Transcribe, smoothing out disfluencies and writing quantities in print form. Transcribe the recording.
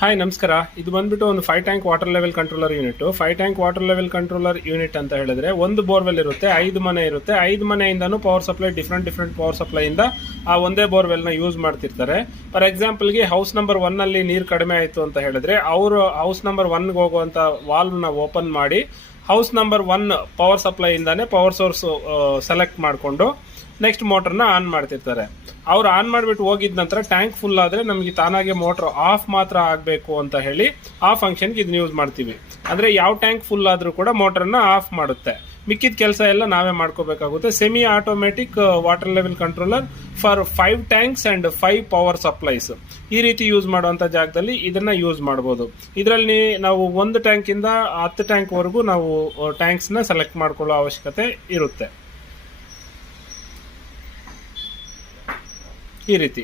Hi ನಮಸ್ಕಾರ. ಇದು ಬಂದ್ಬಿಟ್ಟು ಒಂದು 5 tank water level controller unit. 5 tank water level controller unit ಅಂತ ಹೇಳಿದ್ರೆ ಒಂದು ಬೋರ್ವೆಲ್ ಇರುತ್ತೆ, 5 ಮನೆ ಇರುತ್ತೆ. 5 ಮನೆಯಿಂದನೂ power supply different power supply ಇಂದ ಆ ಒಂದೇ ಬೋರ್ವೆಲ್ ನ ಯೂಸ್ ಮಾಡ್ತಿರ್ತಾರೆ. ಫಾರ್ ಎಕ್ಸಾಂಪಲ್ ಗೆ ಹೌಸ್ ನಂಬರ್ 1 ಅಲ್ಲಿ ನೀರು ಕಡಿಮೆ ಆಯ್ತು ಅಂತ ಹೇಳಿದ್ರೆ ಅವರು ಹೌಸ್ ನಂಬರ್ 1 ಗೆ ಹೋಗುವಂತ ವಾಲ್ವ್ ನ ಓಪನ್ ಮಾಡಿ ಹೌಸ್ ನಂಬರ್ 1 ಪವರ್ ಸಪ್ಲೈ ಇಂದಾನೆ ಪವರ್ ಸೋರ್ಸ್ ಸೆಲೆಕ್ಟ್ ಮಾಡಿಕೊಂಡು ನೆಕ್ಸ್ಟ್ ಮೋಟರ್ನ ಆನ್ ಮಾಡ್ತಿರ್ತಾರೆ. ಅವ್ರು ಆನ್ ಮಾಡಿಬಿಟ್ಟು ಹೋಗಿದ ನಂತರ ಟ್ಯಾಂಕ್ ಫುಲ್ ಆದ್ರೆ ನಮಗೆ ತಾನಾಗೆ ಮೋಟರ್ ಆಫ್ ಮಾತ್ರ ಆಗಬೇಕು ಅಂತ ಹೇಳಿ ಆ ಫಂಕ್ಷನ್ಗೆ ಇದನ್ನ ಯೂಸ್ ಮಾಡ್ತೀವಿ. ಅಂದ್ರೆ ಯಾವ ಟ್ಯಾಂಕ್ ಫುಲ್ ಆದ್ರೂ ಕೂಡ ಮೋಟರ್ನ ಆಫ್ ಮಾಡುತ್ತೆ. ಮಿಕ್ಕಿದ ಕೆಲಸ ಎಲ್ಲ ನಾವೇ ಮಾಡ್ಕೋಬೇಕಾಗುತ್ತೆ. Semi automatic water level controller for 5 tanks and 5 power supplies. ಈ ರೀತಿ ಯೂಸ್ ಮಾಡುವಂತ ಜಾಗದಲ್ಲಿ ಇದನ್ನ ಯೂಸ್ ಮಾಡಬಹುದು. ಇದರಲ್ಲಿ ನಾವು 1 ಟ್ಯಾಂಕ್ ಇಂದ 10 ಟ್ಯಾಂಕ್ ವರೆಗೂ ನಾವು ಟ್ಯಾಂಕ್ಸ್ ನ ಸೆಲೆಕ್ಟ್ ಮಾಡ್ಕೊಳ್ಳೋ ಅವಶ್ಯಕತೆ ಇರುತ್ತೆ. ಈ ರೀತಿ